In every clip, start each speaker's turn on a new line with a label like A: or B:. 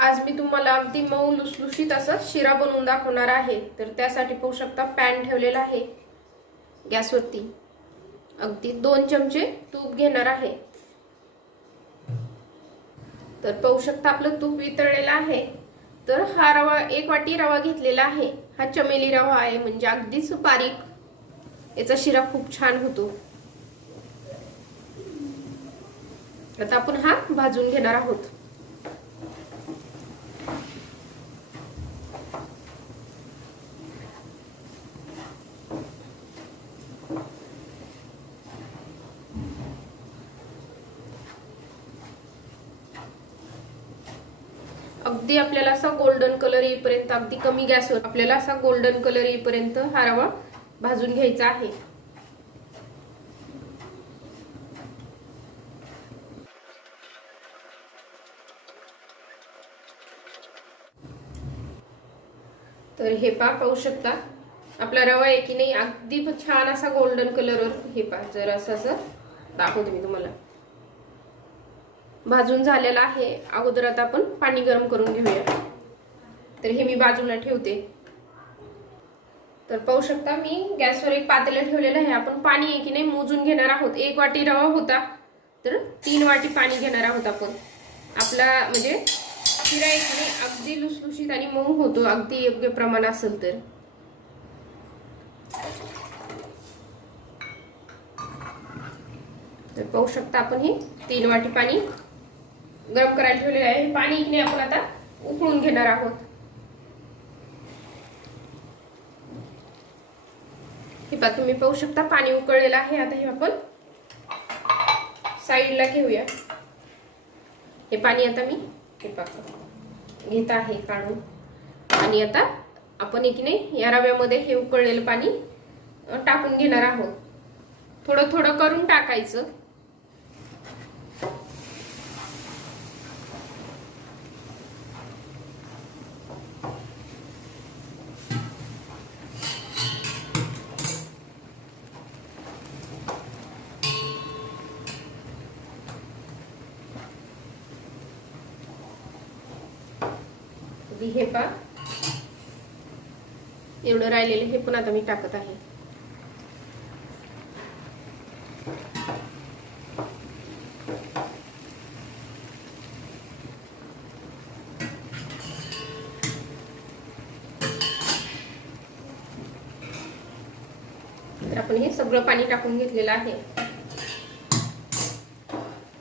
A: आज मी तुम्हाला अगदी मऊ लुसलुशीत असं शिरा बनवून दाखवणार आहे. तर त्यासाठी पाहू शकता पॅन ठेवलेला आहे. गॅसवरती. अगदी दोन चमचे तूप घेणार आहे. तर पाहू शकता आपलं तूप वितळलेलं आहे. तर हा रवा एक वाटी रवा घेतलेला आहे. हा चमेली रवा आहे म्हणजे अगदीच बारीक. याचा शिरा खूप छान होतो. आता आपण हा भाजून घेणार आहोत. अगदी आपल्याला असा गोल्डन कलर येईपर्यंत अगदी कमी गॅसवर आपल्याला असा गोल्डन कलर येईपर्यंत हा रवा भाजून घ्यायचा आहे. तर हे पा पाहू शकता. आपला रवा आहे की नाही अगदी छान असा गोल्डन कलरवर हे पा जर असं असं दाखवते मी तुम्हाला. भाजून झालेला आहे. अगोदर आता आपण पाणी गरम करून घेऊया. तर हे मी बाजूला ठेवते. तर पाहू शकता मी गॅसवर एक पातेलं ठेवलेलं आहे. आपण पाणी आहे की नाही मोजून घेणार आहोत. एक वाटी रवा होता तर तीन वाटी पाणी घेणार आहोत आपण. आपला म्हणजे शिरा एक नाही अगदी लुसलुशीत आणि मऊ होतो. अगदी योग्य प्रमाण असेल तर. तर पाहू शकता आपण हे तीन वाटी पाणी गरम करायला ठेवलेलं आहे. हे पाणी इकडे आपण आता उकळून घेणार आहोत. हे पा तुम्ही पाहू शकता पाणी उकळलेलं आहे. आता हे आपण साईडला घेऊया. हे पाणी आता मी हे पहा घेत आहे काढून. आणि आता आपण एकीने या रव्यामध्ये हे उकळलेलं पाणी टाकून घेणार आहोत. थोडं थोडं करून टाकायचं. हे पा एवढं राहिलेलं हे पण आता मी टाकत आहे. तर आपण हे सगळं पाणी टाकून घेतलेलं आहे.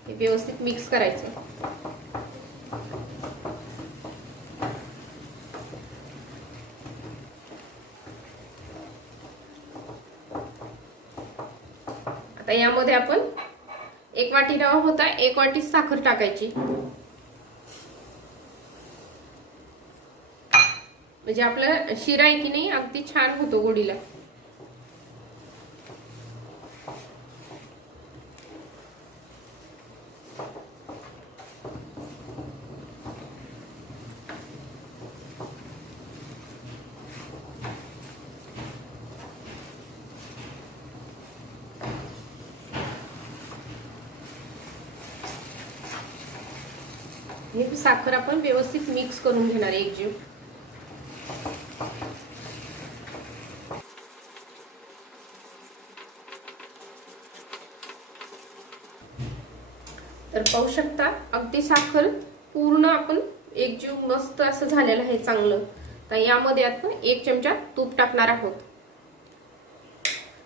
A: हे व्यवस्थित मिक्स करायचं. आता यामध्ये आपण एक वाटी रवा होता एक वाटी साखर टाकायची. म्हणजे आपला शिरा आहे की नाही अगदी छान होतो गोडीला. हे साखर आपण व्यवस्थित मिक्स करून घेणार एकजीव. तर पाहू शकता अगदी साखर पूर्ण आपण एकजीव मस्त असं झालेलं आहे चांगलं. तर यामध्ये आपण एक चमचा तूप टाकणार आहोत.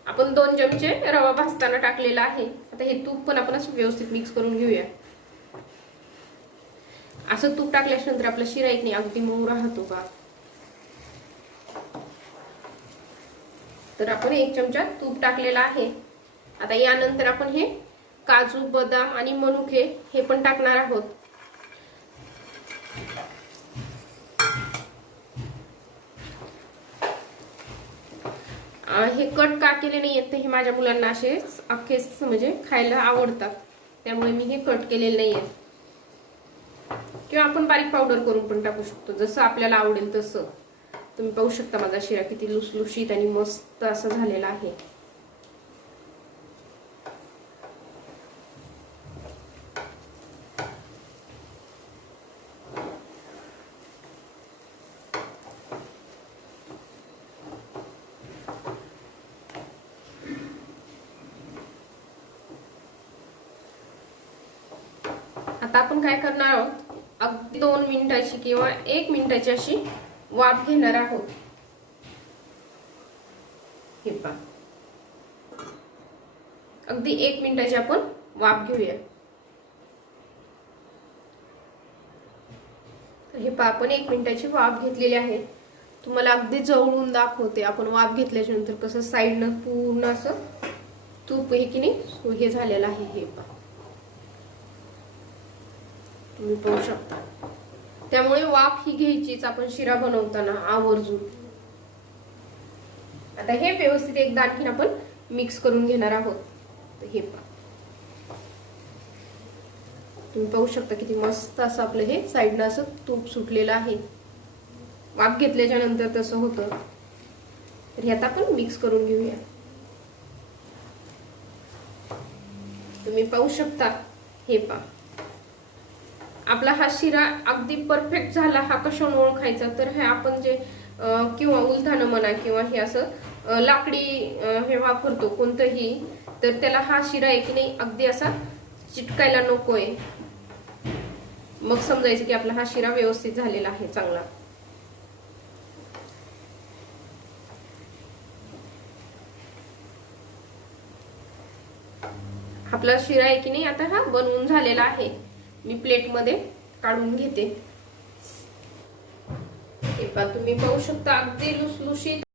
A: आपण दोन चमचे रवा भाजताना टाकलेला आहे. आता हे तूप पण आपण असं व्यवस्थित मिक्स करून घेऊया. असं तूप टाकल्यानंतर आपला शिरा एक नाही. अगदी मऊ राहतो का? तर आपण एक चमचा तूप टाकलेला आहे. आता यानंतर आपण हे काजू बदाम आणि मनुके हे पण टाकणार आहोत. हे कट का केले नाही आहेत हे माझ्या मुलांना असेच अख्खेच म्हणजे खायला आवडतात. त्यामुळे मी हे कट केलेले नाही आहे. किंवा आपण बारीक पावडर करून पण टाकू शकतो. जसं आपल्याला आवडेल तसं. तुम्ही पाहू शकता माझा शिरा किती लुसलुशीत आणि मस्त असा झालेला आहे. आता आपण काय करणार आहोत? अगदी दोन मिनिटाची किंवा एक मिनिटाची अशी वाफ घेणार आहोत. हे पहा. अगदी एक मिनिटाची आपण वाफ घेऊया. हे पहा आपण एक मिनिटाची वाफ घेतलेली आहे. तुम्हाला अगदी जवळून दाखवते. आपण वाफ घेतल्याच्या नंतर कसं साईडनं पूर्ण असं तूप हे की नाही हे झालेलं आहे. हे पहा. तुम्ही पाहू शकता. त्यामुळे वाफ ही घ्यायचीच आपण शिरा बनवताना आवर्जून. आता हे व्यवस्थित एकदा आणखीन आपण मिक्स करून घेणार आहोत. हे पहा. तुम्ही पाहू शकता किती मस्त असं आपलं हे साईडनं असं तूप सुटलेलं आहे. वाफ घेतल्याच्या नंतर तसं होतं. तर हे आता आपण मिक्स करून घेऊया. तुम्ही पाहू शकता. हे पहा. आपला हा शिरा अगदी परफेक्ट झाला हा कशाने ओळखायचा? तर हे आपण जे किंवा उलथानं म्हणा किंवा हे असं लाकडी हे वापरतो कोणतंही तर त्याला हा शिरा आहे की नाही अगदी असा चिटकायला नकोय. मग समजायचं की आपला हा शिरा व्यवस्थित झालेला आहे चांगला. आपला शिरा आहे की नाही आता हा बनवून झालेला आहे. मी प्लेटमध्ये काढून घेते. तुम्ही पाहू शकता अगदी लुसलुशीत.